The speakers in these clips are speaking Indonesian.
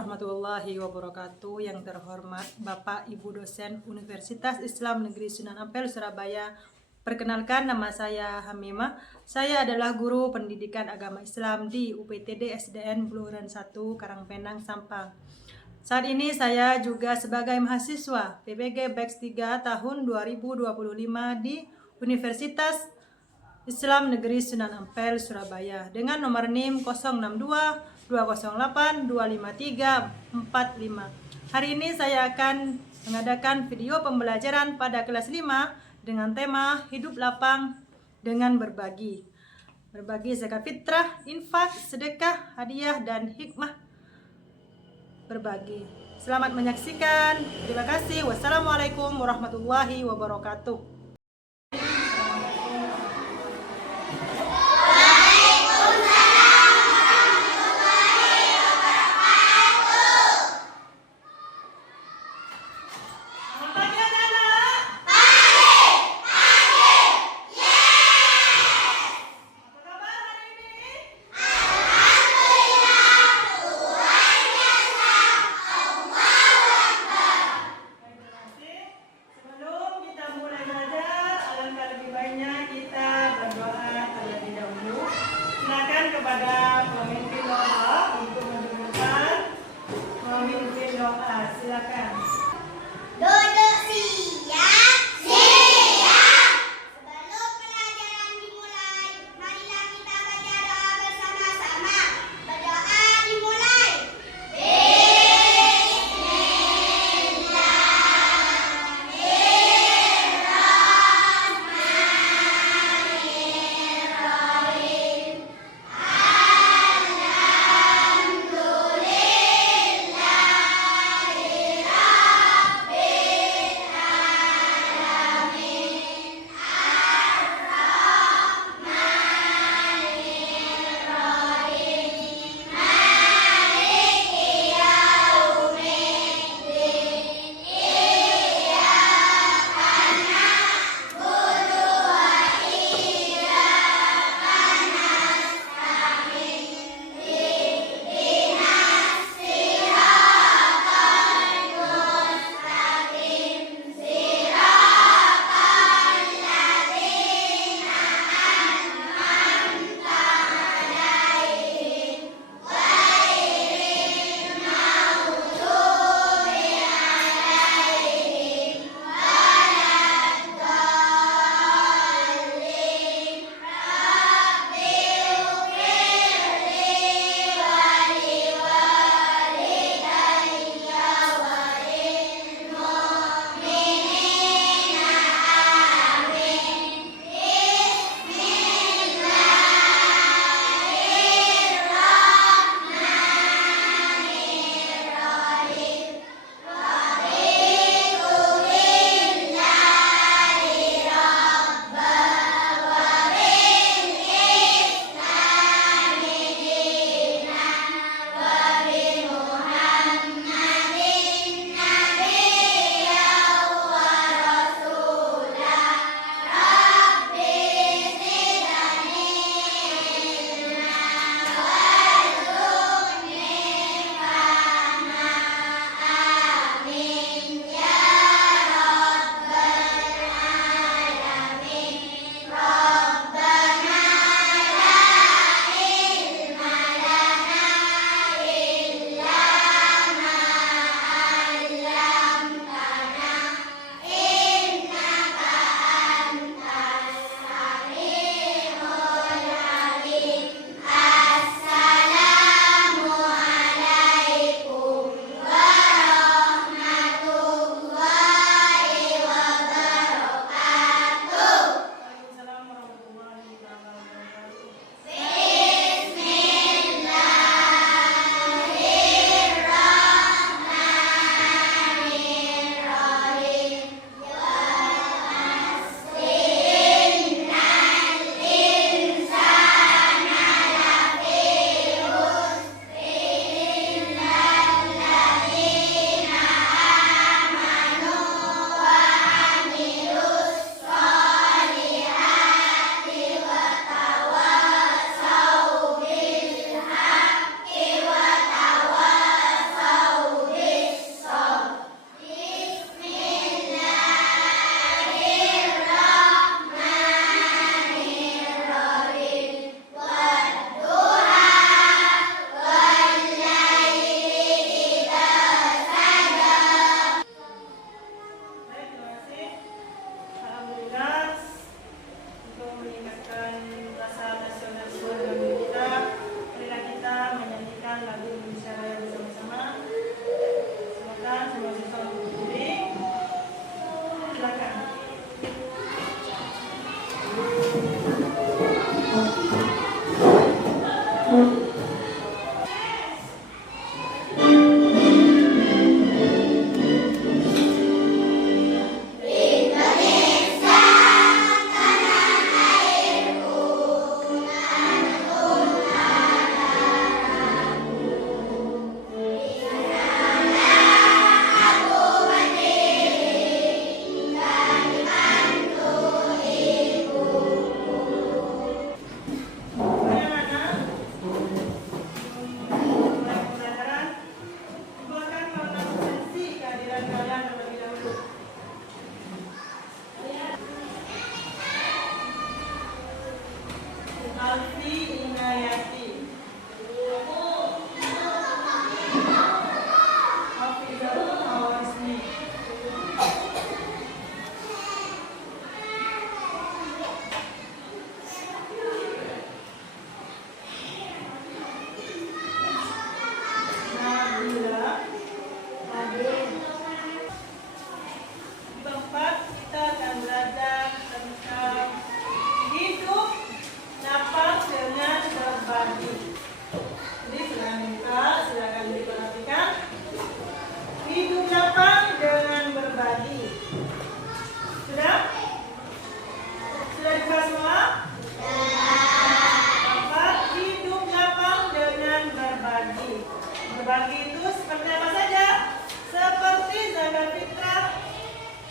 warahmatullahi wabarakatuh. Yang terhormat Bapak Ibu dosen Universitas Islam Negeri Sunan Ampel Surabaya. Perkenalkan, nama saya Hamimah. Saya adalah guru pendidikan agama Islam di UPTD SDN Bluren 1 Karangpenang, Sampang. Saat ini saya juga sebagai mahasiswa PPG Batch 3 tahun 2025 di Universitas Islam Negeri Sunan Ampel Surabaya dengan nomor NIM 062 208 253 45. Hari ini saya akan mengadakan video pembelajaran pada kelas 5 dengan tema hidup lapang dengan berbagi. Berbagi zakat fitrah, infak, sedekah, hadiah, dan hikmah berbagi. Selamat menyaksikan. Terima kasih. Wassalamualaikum warahmatullahi wabarakatuh. Sebelum kita mulai belajar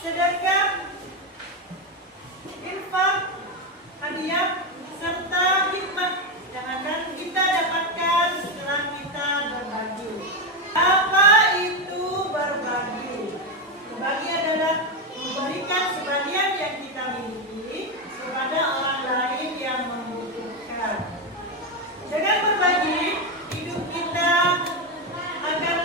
sedekah, infak, hadiah, serta hikmah yang akan kita dapatkan setelah kita berbagi. Apa itu berbagi? Berbagi adalah memberikan sebagian yang kita miliki kepada orang lain yang membutuhkan. Dengan berbagi, hidup kita akan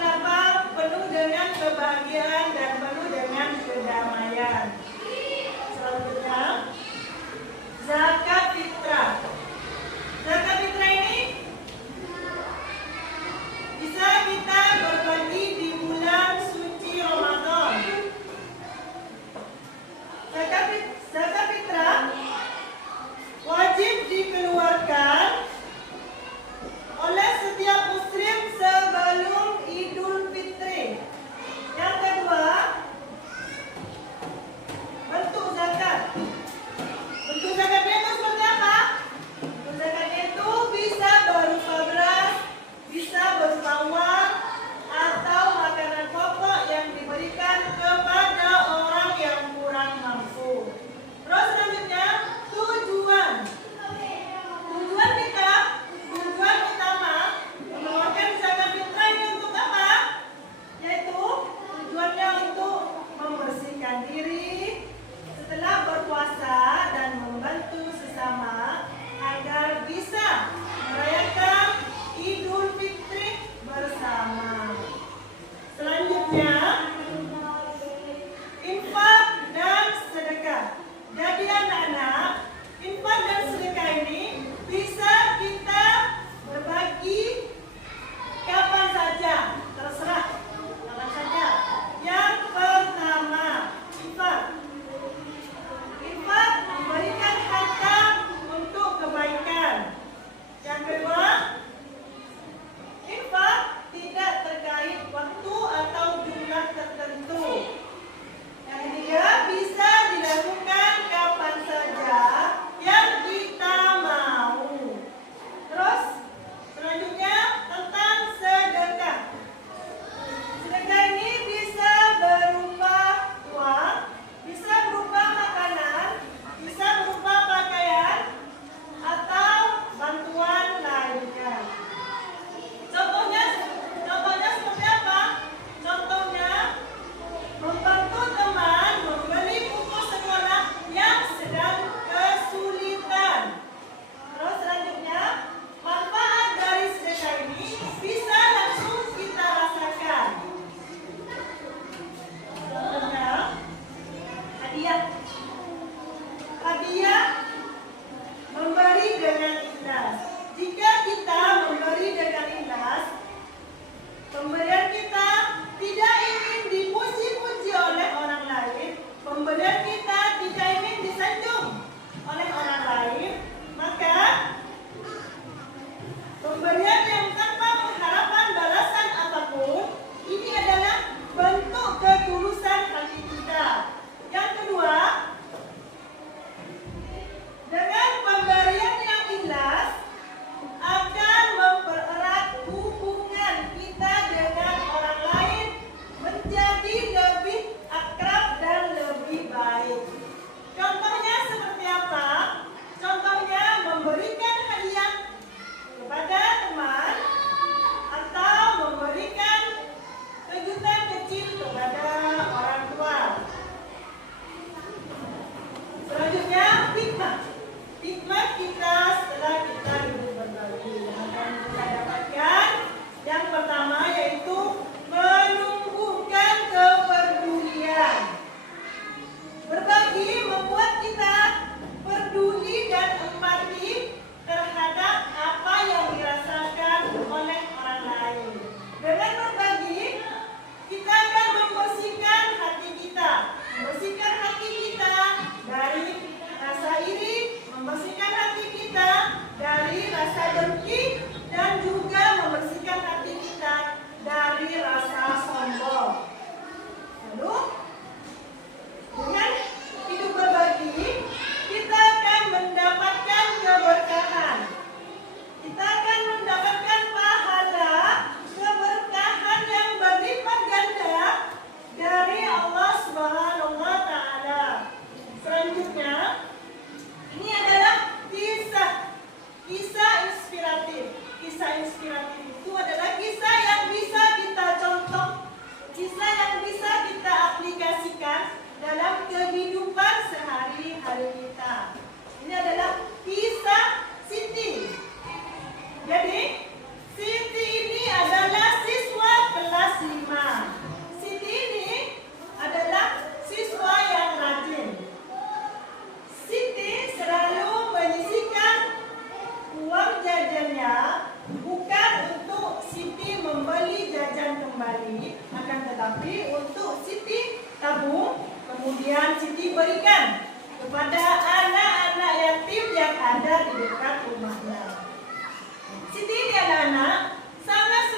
penuh dengan kebahagiaan dan penuh dengan kedamaian. untuk Siti tabung, kemudian Siti berikan kepada anak-anak yatim yang ada di dekat rumahnya. Siti ini anak-anak sangat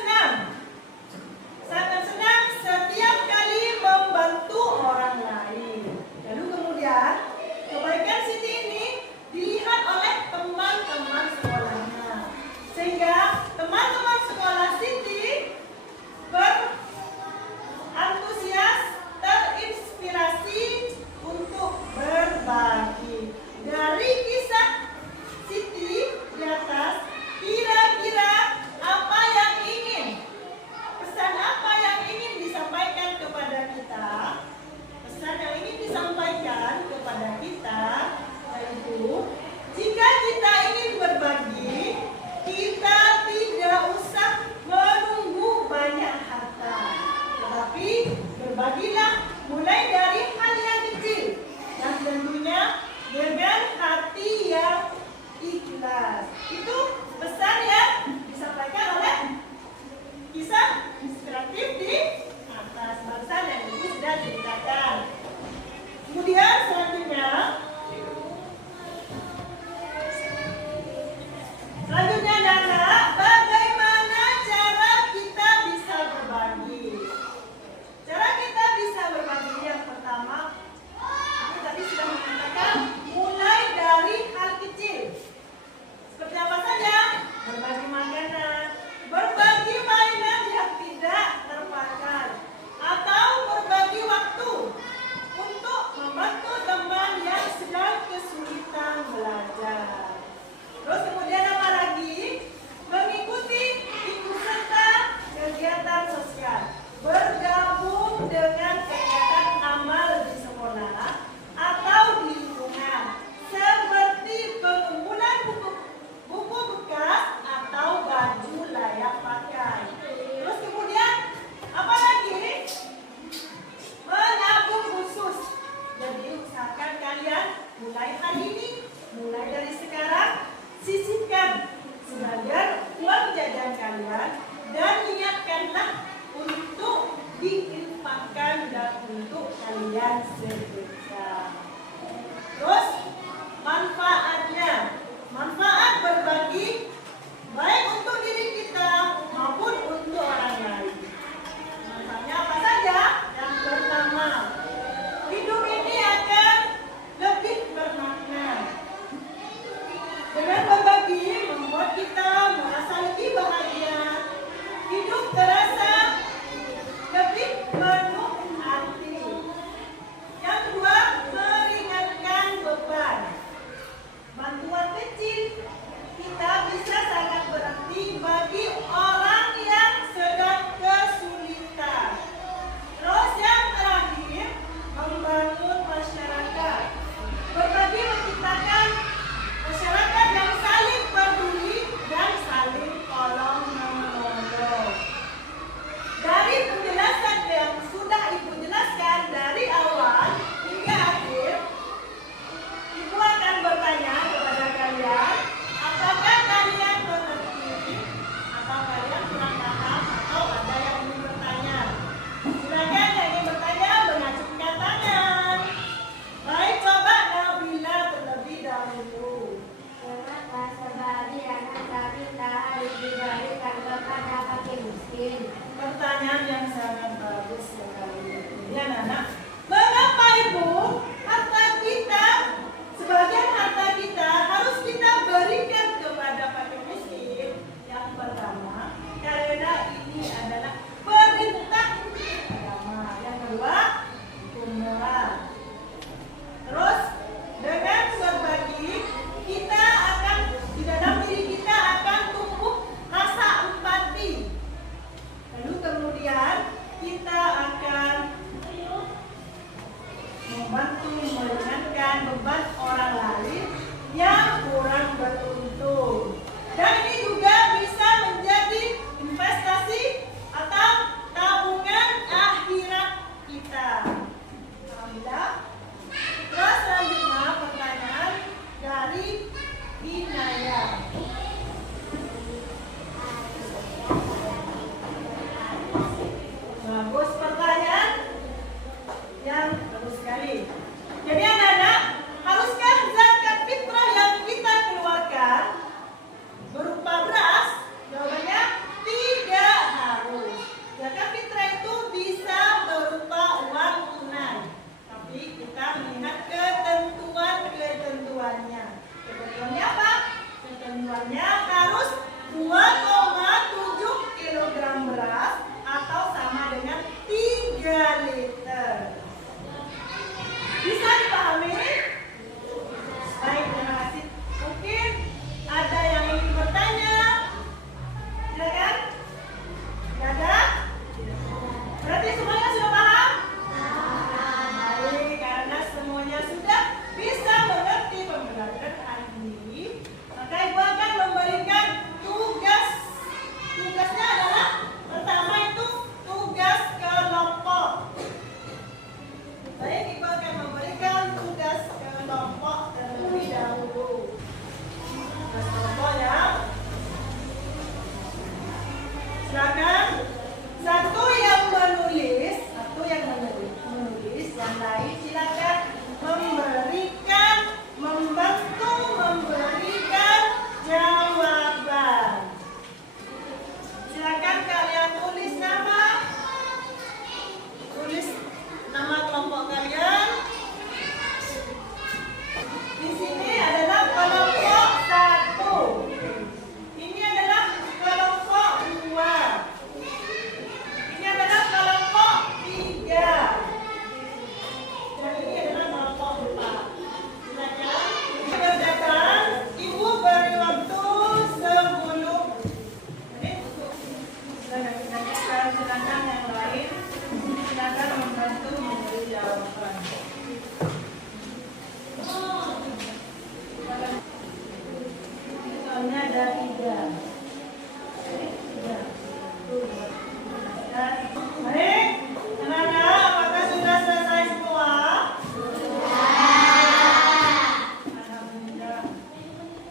senang setiap kali membantu orang lain. Lalu kemudian kebaikan Siti ini dilihat oleh teman-teman sekolahnya, sehingga teman-teman sekolah Siti berantusias, terinspirasi untuk berbagi. Dari kisah Siti di atas, kira-kira apa yang ingin, pesan apa yang ingin disampaikan kepada kita? Pesan yang ingin disampaikan kepada kita yaitu, jika kita ingin berbagi, kita tidak usah menunggu banyak harta, tetapi berbagilah mulai dari hal yang kecil dan tentunya dengan hati yang ikhlas. Itu pesan yang disampaikan oleh kisah inspiratif di atas, barusan yang ibu sudah ceritakan. Kemudian selanjutnya anak-anak, bagaimana cara kita bisa berbagi? Cara kita bisa berbagi yang pertama, aku tadi sudah mengatakan, mulai dari hal kecil. Seperti apa saja? Berbagi makanan, berbagi mainan yang tidak terpakai, atau berbagi waktu untuk membantu teman yang sedang kesulitan belajar. Terus kemudian apa lagi? Mengikuti ikut serta kegiatan sosial, bergabung dengan kegiatan amal di sekolah atau di lingkungan, seperti pengumpulan buku bekas atau baju layak pakai. Terus kemudian apa lagi? Menabung khusus. Jadi usahakan kalian mulai hari ini, mulai dari sekarang, sisihkan sebagian uang jajan kalian dan niatkanlah untuk diinfakkan dan untuk kalian sedekah. Terus manfaat berbagi baik untuk diri kita maupun untuk orang lain. Manfaatnya apa saja? Yang pertama, hidup ini akan lebih bermakna. Dengan berbagi membuat kita merasa lebih bahagia, hidup terasa lebih penuh arti. Yang kedua, meringankan beban. Bantuan kecil kita bisa sangat berarti bagi orang yang sedang kesulitan. Terus yang terakhir, membangun masyarakat. Berbagi menciptakan masyarakat yang saling peduli dan saling tolong menolong. Dari penjelasan yang sudah Ibu jelaskan dari awal hingga akhir, Ibu akan bertanya kepada kalian, apakah kalian mengerti atau kalian kurang paham atau ada yang ingin bertanya? Silakan yang ingin bertanya mengacungkan tangan. Baik, coba Nabila terlebih dahulu. Kenapa sebagai anak kami tak harus diberikan kepada fakir miskin? Pertanyaan yang sangat bagus sekali. Ya, anak. Mengapa Ibu harta kita, sebagian harta kita harus kita berikan kepada fakir miskin? Yang pertama, karena ini adalah perintah agama. Yang kedua, hukum moral. Terus dengan berbagi, kita akan di dalam diri kita akan tumbuh rasa empati. Lalu kemudian kita akan semuanya sudah bisa mengerti pembelajaran hari ini, maka Ibu akan memberikan tugas. Tugasnya adalah pertama itu tugas kelompok. Baik, Ibu akan memberikan tugas kelompok terlebih dahulu. Tugas kelompok ya. Silakan. Satu yang menulis, yang lain silakan memberikan, membantu memberikan jawaban. Silakan kalian tulis nama kelompok kalian. Di sini adalah kelompok 1. Ini adalah kelompok 2. Ini adalah kelompok 3. Dan ini adalah kelompok 4. Silakan. Berdasarkan, Ibu beri waktu 10 menit. Silakan yang lain. Silakan membantu memberi jawaban. Soalnya ada 3. Baik, anak-anak, apakah sudah selesai semua? Alhamdulillah.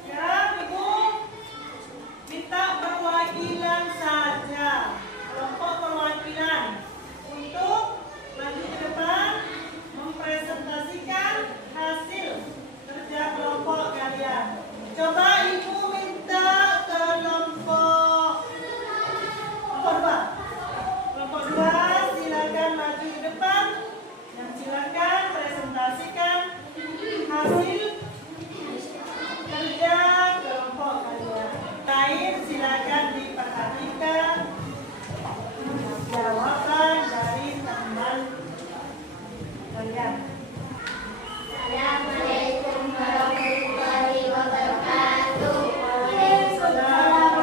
Sekarang Ibu minta perwakilan saja, kelompok perwakilan, untuk maju ke depan mempresentasikan hasil kerja kelompok kalian. Coba Ibu minta kelompok 2. Kelompok 2 silakan maju ke depan dan silakan presentasikan hasil kerja kelompok kalian. Lain silakan diperhatikan jawaban dari teman kalian. Assalamualaikum warahmatullahi wabarakatuh. Waalaikumsalam.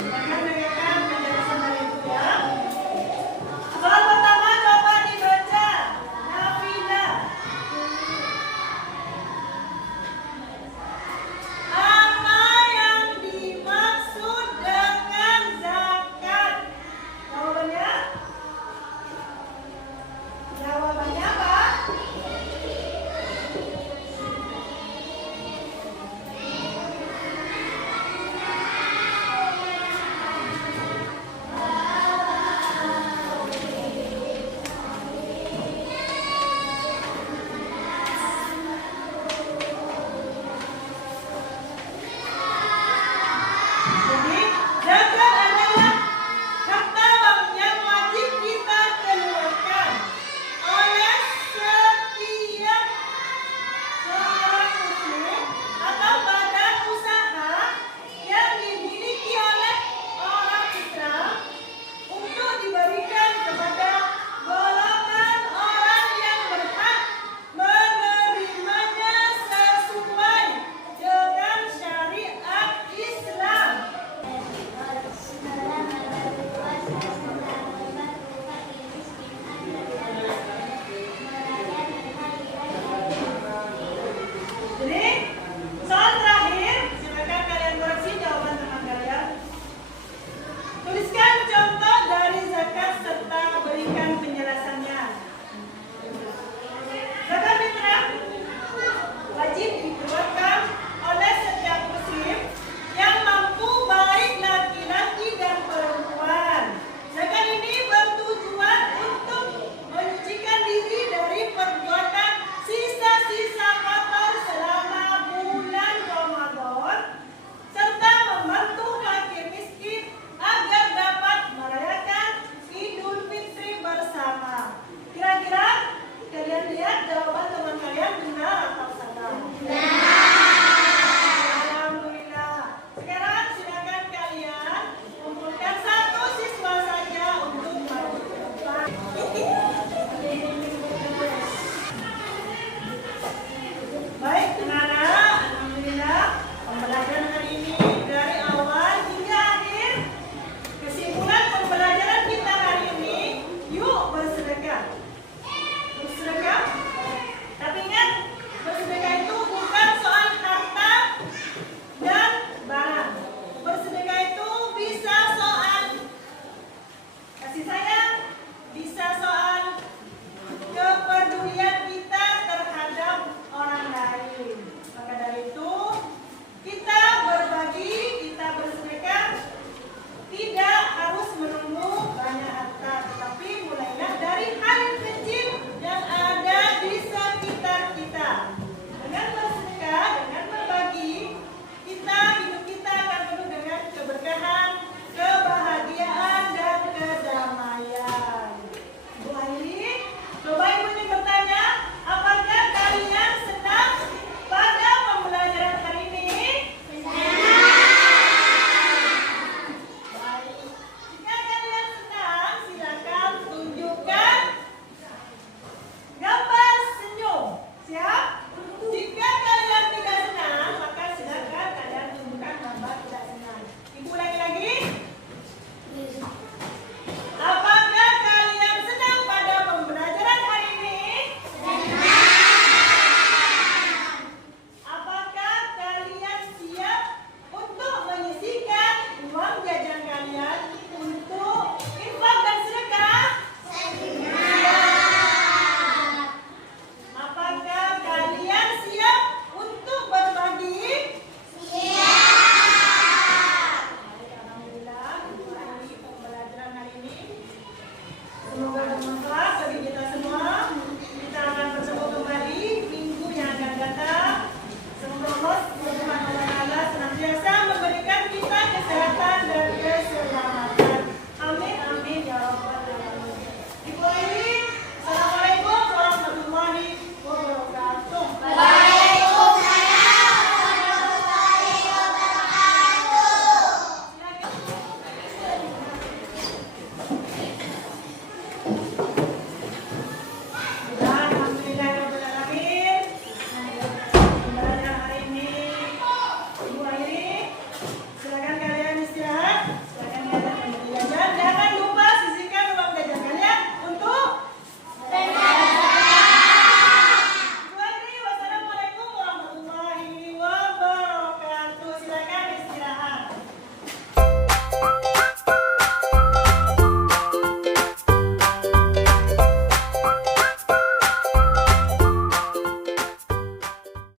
Nama